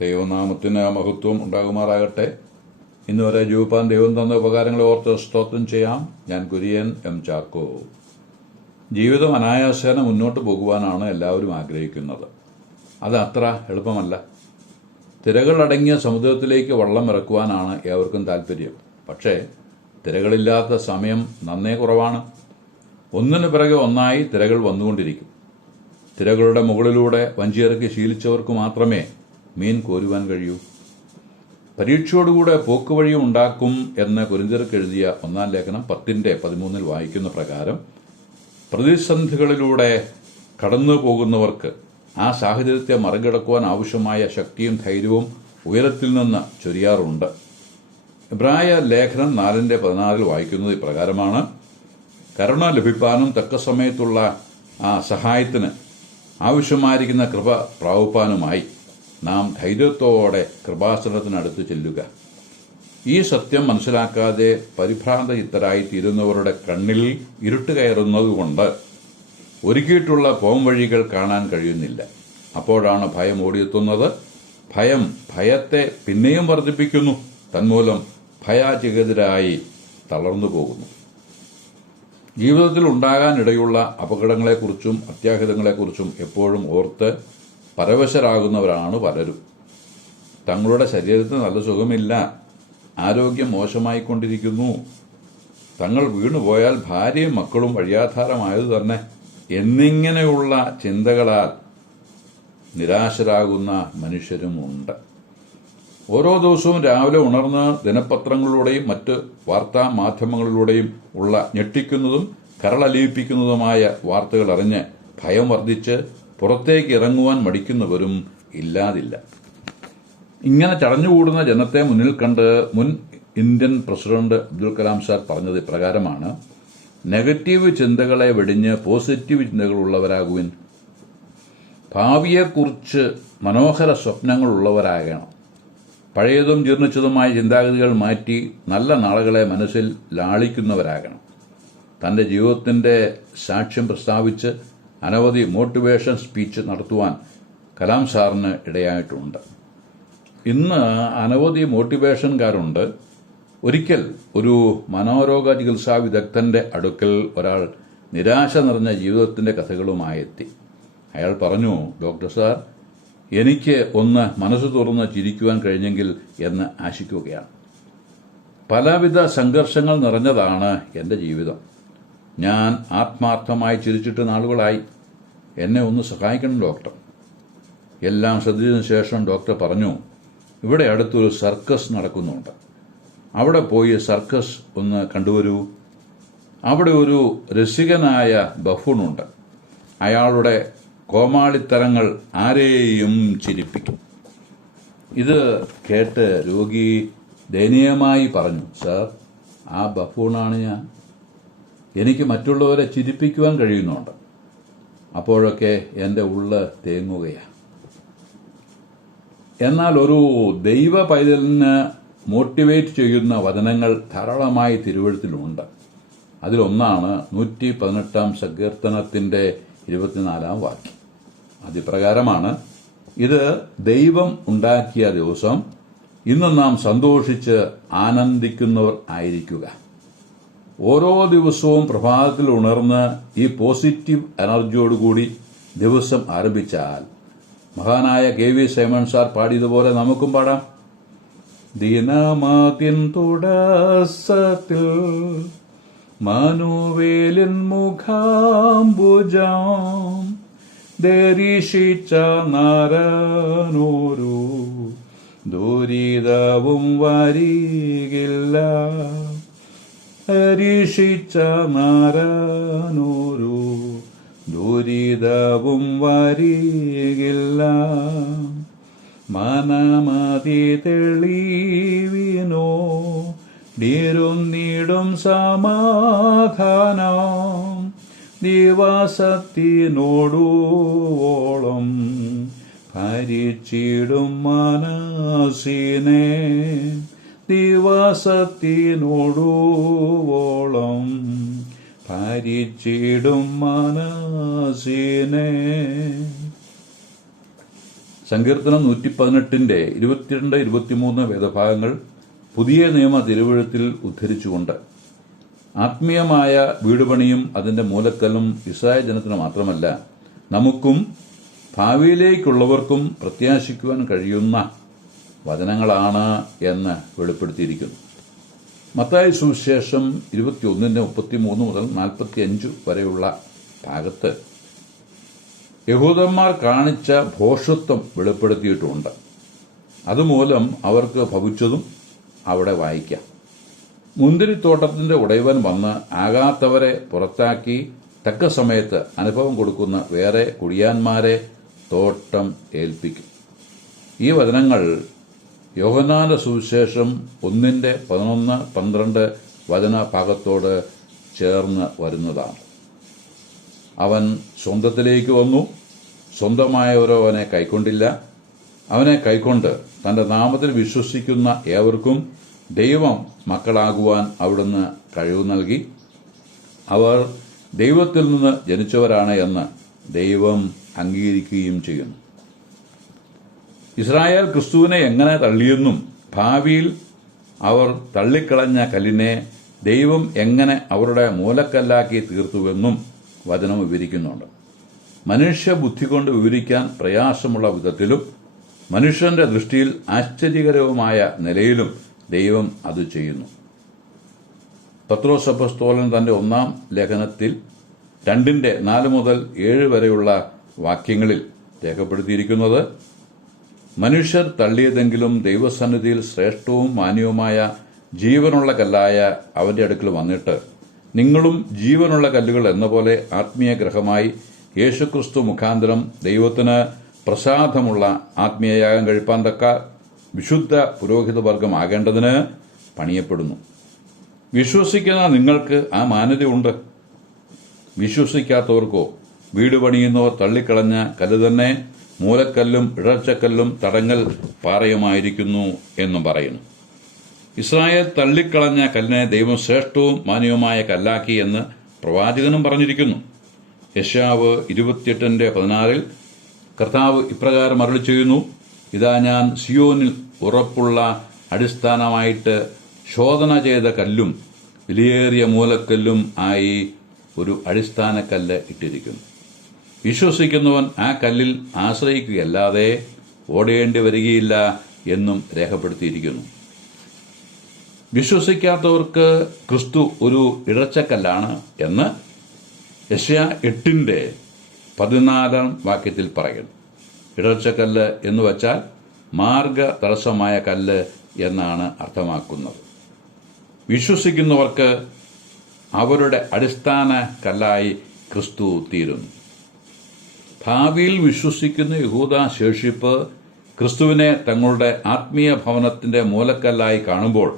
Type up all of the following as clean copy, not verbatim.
ദൈവനാമത്തിന് മഹത്വം ഉണ്ടാകുമാറാകട്ടെ. ഇന്നുവരെ ജീവിപ്പാൻ ദൈവം തന്ന ഉപകാരങ്ങളെ ഓർത്ത് സ്തോത്രം ചെയ്യാം. ഞാൻ കുര്യൻ എം ചാക്കോ. ജീവിതം അനായാസേന മുന്നോട്ട് പോകുവാനാണ് എല്ലാവരും ആഗ്രഹിക്കുന്നത്. അത് അത്ര എളുപ്പമല്ല. തിരകളടങ്ങിയ സമുദ്രത്തിലേക്ക് വള്ളം ഇറക്കുവാനാണ് ഏവർക്കും താല്പര്യം. പക്ഷേ തിരകളില്ലാത്ത സമയം നന്നേ കുറവാണ്. ഒന്നിനു പിറകെ ഒന്നായി തിരകൾ വന്നുകൊണ്ടിരിക്കും. തിരകളുടെ മുകളിലൂടെ വഞ്ചിയിറക്കി ശീലിച്ചവർക്ക് മാത്രമേ മീൻ കോരുവാൻ കഴിയൂ. പരീക്ഷയോടുകൂടെ പോക്കുവഴിയും ഉണ്ടാക്കും എന്ന് കൊരിന്ത്യർക്ക് എഴുതിയ 1 ലേഖനം 10:13 വായിക്കുന്ന പ്രകാരം പ്രതിസന്ധികളിലൂടെ കടന്നു പോകുന്നവർക്ക് ആ സാഹചര്യത്തെ മറികടക്കുവാൻ ആവശ്യമായ ശക്തിയും ധൈര്യവും ഉയരത്തിൽ നിന്ന് ചൊരിയാറുണ്ട്. ഇബ്രായ ലേഖനം 4:16 വായിക്കുന്നത് ഇപ്രകാരമാണ്: കരുണ ലഭിപ്പാനും തക്ക സമയത്തുള്ള ആ സഹായത്തിന് ആവശ്യമായിരിക്കുന്ന കൃപ പ്രാപിപ്പാനുമായി നാം ധൈര്യത്തോടെ കൃപാസനത്തിനടുത്ത് ചെല്ലുക. ഈ സത്യം മനസ്സിലാക്കാതെ പരിഭ്രാന്തചിത്തരായി തീരുന്നവരുടെ കണ്ണിൽ ഇരുട്ട് കയറുന്നതുകൊണ്ട് ഒരുക്കിയിട്ടുള്ള പോംവഴികൾ കാണാൻ കഴിയുന്നില്ല. അപ്പോഴാണ് ഭയം ഓടിയെത്തുന്നത്. ഭയം ഭയത്തെ പിന്നെയും വർദ്ധിപ്പിക്കുന്നു. തന്മൂലം ഭയാചകിതരായി തളർന്നു പോകുന്നു. ജീവിതത്തിൽ ഉണ്ടാകാനിടയുള്ള അപകടങ്ങളെക്കുറിച്ചും അത്യാഹിതങ്ങളെക്കുറിച്ചും എപ്പോഴും ഓർത്ത് പരവശരാകുന്നവരാണ് പലരും. തങ്ങളുടെ ശരീരത്തിന് നല്ല സുഖമില്ല, ആരോഗ്യം മോശമായിക്കൊണ്ടിരിക്കുന്നു, തങ്ങൾ വീണുപോയാൽ ഭാര്യയും മക്കളും വഴിയാധാരമായതു തന്നെ എന്നിങ്ങനെയുള്ള ചിന്തകളാൽ നിരാശരാകുന്ന മനുഷ്യരുമുണ്ട്. ഓരോ ദിവസവും രാവിലെ ഉണർന്ന് ദിനപത്രങ്ങളിലൂടെയും മറ്റ് വാർത്താ മാധ്യമങ്ങളിലൂടെയും ഉള്ള ഞെട്ടിക്കുന്നതും കരളലിയിപ്പിക്കുന്നതുമായ വാർത്തകൾ അറിഞ്ഞ് ഭയം വർദ്ധിച്ച് പുറത്തേക്ക് ഇറങ്ങുവാൻ മടിക്കുന്നവരും ഇല്ലാതില്ല. ഇങ്ങനെ ചടഞ്ഞുകൂടുന്ന ജനത്തെ മുന്നിൽ കണ്ട് മുൻ Indian president Abdul Kalam sir പറഞ്ഞത് ഇപ്രകാരമാണ്: നെഗറ്റീവ് ചിന്തകളെ വെടിഞ്ഞ് പോസിറ്റീവ് ചിന്തകളുള്ളവരാകുവിൻ. ഭാവിയെക്കുറിച്ച് മനോഹര സ്വപ്നങ്ങളുള്ളവരാകണം. പഴയതും ജീർണിച്ചതുമായ ചിന്താഗതികൾ മാറ്റി നല്ല നാളുകളെ മനസ്സിൽ ലാളിക്കുന്നവരാകണം. തന്റെ ജീവിതത്തിന്റെ സാക്ഷ്യം പ്രസ്താവിച്ച് അനവധി മോട്ടിവേഷൻ സ്പീച്ച് നടത്തുവാൻ കലാം സാറിന് ഇടയായിട്ടുണ്ട്. ഇന്ന് അനവധി മോട്ടിവേഷൻകാരുണ്ട്. ഒരിക്കൽ ഒരു മനോരോഗ ചികിത്സാ വിദഗ്ധന്റെ അടുക്കൽ ഒരാൾ നിരാശ നിറഞ്ഞ ജീവിതത്തിന്റെ കഥകളുമായെത്തി. അയാൾ പറഞ്ഞു: ഡോക്ടർ സാർ, എനിക്ക് ഒന്ന് മനസ്സ് തുറന്ന് ചിരിക്കുവാൻ കഴിഞ്ഞെങ്കിൽ എന്ന് ആശിക്കുകയാണ്. പലവിധ സംഘർഷങ്ങൾ നിറഞ്ഞതാണ് എൻ്റെ ജീവിതം. ഞാൻ ആത്മാർത്ഥമായി ചിരിച്ചിട്ട് നാളുകളായി. എന്നെ ഒന്ന് സഹായിക്കണം ഡോക്ടർ. എല്ലാം ശ്രദ്ധിച്ചതിനു ശേഷം ഡോക്ടർ പറഞ്ഞു: ഇവിടെ അടുത്തൊരു സർക്കസ് നടക്കുന്നുണ്ട്. അവിടെ പോയി സർക്കസ് ഒന്ന് കണ്ടുവരൂ. അവിടെ ഒരു രസികനായ ബഫൂണുണ്ട്. അയാളുടെ കോമാളിത്തരങ്ങൾ ആരെയും ചിരിപ്പിക്കും. ഇത് കേട്ട് രോഗി ദയനീയമായി പറഞ്ഞു: സാർ, ആ ബഫൂണാണ് ഞാൻ. എനിക്ക് മറ്റുള്ളവരെ ചിരിപ്പിക്കുവാൻ കഴിയുന്നുണ്ട്. അപ്പോഴൊക്കെ എൻ്റെ ഉള്ള് തേങ്ങുകയാണ്. എന്നാൽ ഒരു ദൈവ പൈതലിന് മോട്ടിവേറ്റ് ചെയ്യുന്ന വചനങ്ങൾ ധാരാളമായി തിരുവെഴുത്തിലുണ്ട്. അതിലൊന്നാണ് 118 സങ്കീർത്തനത്തിന്റെ 24 വാക്യം. അതിപ്രകാരമാണ്: ഇത് ദൈവം ഉണ്ടാക്കിയ ദിവസം, ഇന്ന് നാം സന്തോഷിച്ച് ആനന്ദിക്കുന്നവർ ആയിരിക്കുക. ഓരോ ദിവസവും പ്രഭാതത്തിൽ ഉണർന്ന് ഈ പോസിറ്റീവ് എനർജിയോടുകൂടി ദിവസം ആരംഭിച്ചാൽ മഹാനായ KV സൈമൺ സാർ പാടിയതുപോലെ നമുക്കും പാടാം: ദിനമതിൻ തുടക്കത്തിൽ മനുവേലിൻ മുഖാംബുജം ദരിശിച്ച നരനൊരു ദുരിതവും വരികില്ല. ദരിശിച്ച നരനൊരു ദുരിതവും വരികില്ല. മനമതി തെളിവിനോ ിടും സമാധാനം ദിവസത്തിനോടുവോളം ഭരിച്ചിടും മനസ്സിനെ. ദിവസത്തിനോടുവോളം ഭരിച്ചിടും മനസ്സിനെ. സങ്കീർത്തനം 118 22, 23 വേദഭാഗങ്ങൾ പുതിയ നിയമ തിരുവെഴുത്തിൽ ഉദ്ധരിച്ചുകൊണ്ട് ആത്മീയമായ വീടുപണിയും അതിന്റെ മൂലക്കല്ലും ഇസ്രായേൽ ജനത്തിന് മാത്രമല്ല നമുക്കും ഭാവിയിലേക്കുള്ളവർക്കും പ്രത്യാശിക്കുവാൻ കഴിയുന്ന വചനങ്ങളാണ് എന്ന് വെളിപ്പെടുത്തിയിരിക്കുന്നു. മത്തായി സുവിശേഷം 21:33 മുതൽ 45 വരെയുള്ള ഭാഗത്ത് യഹൂദന്മാർ കാണിച്ച ഭോഷത്വം വെളിപ്പെടുത്തിയിട്ടുണ്ട്. അതുമൂലം അവർക്ക് ഭവിച്ചതും അവിടെ വായിക്കാം. മുന്തിരിത്തോട്ടത്തിന്റെ ഉടയവൻ വന്ന് ആകാത്തവരെ പുറത്താക്കി തക്ക സമയത്ത് അനുഭവം കൊടുക്കുന്ന വേറെ കുടിയാന്മാരെ തോട്ടം ഏൽപ്പിക്കും. ഈ വചനങ്ങൾ യോഹന്നാന്റെ സുവിശേഷം 1:11-12 വചന ഭാഗത്തോട് ചേർന്ന് വരുന്നതാണ്. അവൻ സ്വന്തത്തിലേക്ക് വന്നു, സ്വന്തമായവരോ അവനെ കൈക്കൊണ്ടില്ല. അവനെ കൈക്കൊണ്ട് തന്റെ നാമത്തിൽ വിശ്വസിക്കുന്ന ഏവർക്കും ദൈവം മക്കളാകുവാൻ അവിടുന്ന് കഴിവ് നൽകി. അവർ ദൈവത്തിൽ നിന്ന് ജനിച്ചവരാണ് എന്ന് ദൈവം അംഗീകരിക്കുകയും ചെയ്യുന്നു. ഇസ്രായേൽ ക്രിസ്തുവിനെ എങ്ങനെ തള്ളിയെന്നും ഭാവിയിൽ അവർ തള്ളിക്കളഞ്ഞ കല്ലിനെ ദൈവം എങ്ങനെ അവരുടെ മൂലക്കല്ലാക്കി തീർത്തുവെന്നും വചനം വിവരിക്കുന്നുണ്ട്. മനുഷ്യബുദ്ധി കൊണ്ട് വിവരിക്കാൻ പ്രയാസമുള്ള വിധത്തിലും മനുഷ്യന്റെ ദൃഷ്ടിയിൽ ആശ്ചര്യകരവുമായ നിലയിലും ദൈവം അത് ചെയ്യുന്നു. പത്രോസ് അപ്പോസ്തലൻ തന്റെ 1-ാം ലേഖനത്തിൽ 2:4 മുതൽ 7 വരെയുള്ള വാക്യങ്ങളിൽ രേഖപ്പെടുത്തിയിരിക്കുന്നത്, മനുഷ്യർ തള്ളിയതെങ്കിലും ദൈവസന്നിധിയിൽ ശ്രേഷ്ഠവും മാന്യവുമായ ജീവനുള്ള കല്ലായ അവന്റെ അടുക്കൽ വന്നിട്ട് നിങ്ങളും ജീവനുള്ള കല്ലുകൾ എന്ന പോലെ ആത്മീയ ഗ്രഹമായി യേശുക്രിസ്തു മുഖാന്തരം ദൈവത്തിന് പ്രസാദമുള്ള ആത്മീയയാഗം കഴിപ്പാൻ തക്ക വിശുദ്ധ പുരോഹിതവർഗം ആകേണ്ടതിന് പണിയപ്പെടുന്നു. വിശ്വസിക്കുന്ന നിങ്ങൾക്ക് ആ മാന്യതയുണ്ട്. വിശ്വസിക്കാത്തവർക്കോ വീട് പണിയുന്നവർ തള്ളിക്കളഞ്ഞ കല്ല് തന്നെ മൂലക്കല്ലും ഇടർച്ചക്കല്ലും തടങ്ങൽ പാറയുമായിരിക്കുന്നു എന്നും പറയുന്നു. ഇസ്രായേൽ തള്ളിക്കളഞ്ഞ കല്ലിനെ ദൈവം ശ്രേഷ്ഠവും മാന്യവുമായ കല്ലാക്കി എന്ന് പ്രവാചകനും പറഞ്ഞിരിക്കുന്നു. യെശയ്യാവ് 28:14 കർത്താവ് ഇപ്രകാരം അരുളി ചെയ്യുന്നു, ഇതാ ഞാൻ സിയോനിൽ ഉറപ്പുള്ള അടിസ്ഥാനമായിട്ട് ശോധന ചെയ്ത കല്ലും വിലയേറിയ മൂലക്കല്ലും ആയി ഒരു അടിസ്ഥാനക്കല്ല് ഇട്ടിരിക്കുന്നു. വിശ്വസിക്കുന്നവൻ ആ കല്ലിൽ ആശ്രയിക്കുകയല്ലാതെ ഓടേണ്ടി വരികയില്ല എന്നും രേഖപ്പെടുത്തിയിരിക്കുന്നു. വിശ്വസിക്കാത്തവർക്ക് ക്രിസ്തു ഒരു ഇടർച്ചക്കല്ലാണ് എന്ന് യെശയ്യാ 8:14 വാക്യത്തിൽ പറയുന്നു. ഇടർച്ചക്കല്ല് എന്ന് വച്ചാൽ മാർഗ തടസ്സമായ കല്ല് എന്നാണ് അർത്ഥമാക്കുന്നത്. വിശ്വസിക്കുന്നവർക്ക് അവരുടെ അടിസ്ഥാന കല്ലായി ക്രിസ്തു തീരുന്നു. ഭാവിയിൽ വിശ്വസിക്കുന്ന യഹൂദ ശേഷിപ്പ് ക്രിസ്തുവിനെ തങ്ങളുടെ ആത്മീയ ഭവനത്തിന്റെ മൂലക്കല്ലായി കാണുമ്പോൾ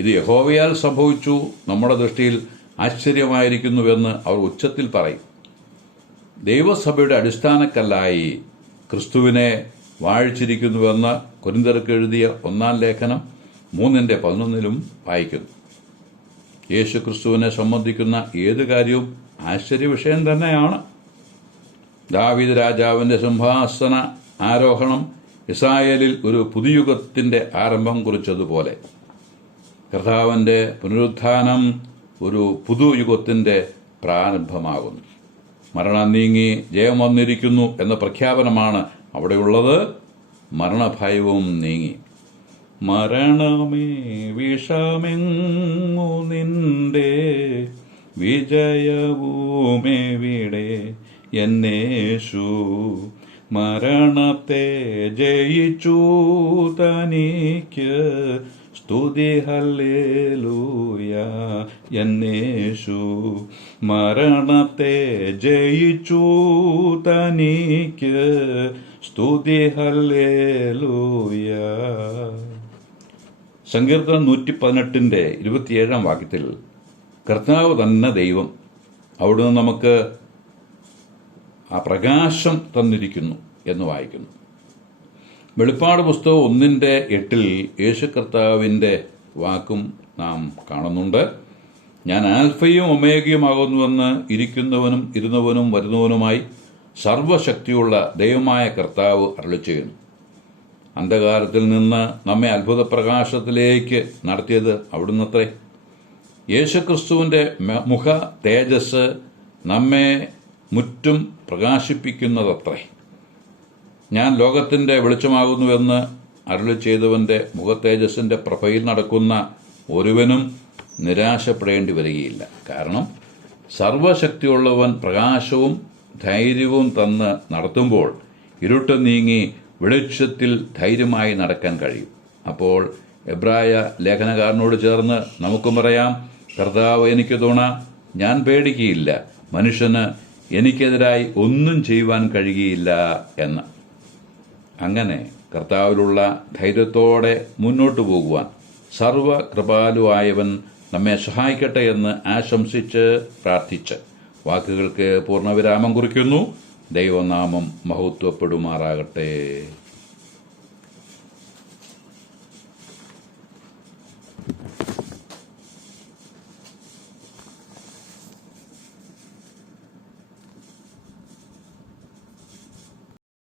ഇത് യഹോവയാൽ സംഭവിച്ചു, നമ്മുടെ ദൃഷ്ടിയിൽ ആശ്ചര്യമായിരിക്കുന്നുവെന്ന് അവർ ഉച്ചത്തിൽ പറയും. ദൈവസഭയുടെ അടിസ്ഥാനക്കല്ലായി ക്രിസ്തുവിനെ വാഴിച്ചിരിക്കുന്നുവെന്ന് കൊരിന്ത്യർക്ക് എഴുതിയ 1-ാം ലേഖനം 3:11 വായിക്കുന്നു. യേശു ക്രിസ്തുവിനെ സംബന്ധിക്കുന്ന ഏത് കാര്യവും ആശ്ചര്യ വിഷയം തന്നെയാണ്. ദാവീദ് രാജാവിന്റെ സിംഹാസന ആരോഹണം ഇസ്രായേലിൽ ഒരു പുതുയുഗത്തിന്റെ ആരംഭം കുറിച്ചതുപോലെ കർത്താവിന്റെ പുനരുത്ഥാനം ഒരു പുതുയുഗത്തിന്റെ പ്രാരംഭമാകുന്നു. മരണം നീങ്ങി ജയം വന്നിരിക്കുന്നു എന്ന പ്രഖ്യാപനമാണ് അവിടെയുള്ളത്. മരണഭയവും നീങ്ങി. മരണമേ വിഷമെങ്ങു നിന്റെ വിജയവുമെവിടെ എന്നേശു മരണത്തെ ജയിച്ചു തനിക്ക് സ്തുതി ഹല്ലേലൂയ എന്നേശു മരണത്തെ ജയിച്ചു തനിക്ക് സ്തുതി ഹല്ലേലൂയ. സങ്കീർത്തനം 118:27 വാക്യത്തിൽ കർത്താവ് തന്നെ ദൈവം, അവിടുന്ന് നമുക്ക് ആ പ്രകാശം തന്നിരിക്കുന്നു എന്ന് വായിക്കുന്നു. വെളിപ്പാട് പുസ്തകം 1:8 യേശു കർത്താവിന്റെ വാക്കും നാം കാണുന്നുണ്ട്. ഞാൻ ആൽഫയും ഒമേഗയുമാകുന്നുവെന്ന് ഇരിക്കുന്നവനും ഇരുന്നവനും വരുന്നവനുമായി സർവശക്തിയുള്ള ദൈവമായ കർത്താവ് അരുളിച്ചെയ്യുന്നു. അന്ധകാരത്തിൽ നിന്ന് നമ്മെ അത്ഭുത പ്രകാശത്തിലേക്ക് നടത്തിയത് അവിടുന്നത്രേ. യേശുക്രിസ്തുവിൻ്റെ മുഖ തേജസ് നമ്മെ മുറ്റും പ്രകാശിപ്പിക്കുന്നതത്രേ. ഞാൻ ലോകത്തിൻ്റെ വെളിച്ചമാകുന്നുവെന്ന് അരുളി ചെയ്തവൻ്റെ മുഖ തേജസ്സിൻ്റെ പ്രഭയിൽ നടക്കുന്ന ഒരുവനും നിരാശപ്പെടേണ്ടി വരികയില്ല. കാരണം സർവശക്തിയുള്ളവൻ പ്രകാശവും ധൈര്യവും തന്ന് നടത്തുമ്പോൾ ഇരുട്ട് നീങ്ങി വെളിച്ചത്തിൽ ധൈര്യമായി നടക്കാൻ കഴിയും. അപ്പോൾ എബ്രായ ലേഖനകാരനോട് ചേർന്ന് നമുക്കും പറയാം, കർത്താവ് എനിക്ക് തുണ, ഞാൻ പേടിക്കുകയില്ല, മനുഷ്യന് എനിക്കെതിരായി ഒന്നും ചെയ്യുവാൻ കഴിയുകയില്ല എന്ന്. അങ്ങനെ കർത്താവിലുള്ള ധൈര്യത്തോടെ മുന്നോട്ടു പോകുവാൻ സർവകൃപാലുവായവൻ നമ്മെ സഹായിക്കട്ടെ എന്ന് ആശംസിച്ച് പ്രാർത്ഥിച്ച് വാക്കുകൾക്ക് പൂർണ്ണവിരാമം കുറിക്കുന്നു. ദൈവനാമം മഹത്വപ്പെടുമാറാകട്ടെ.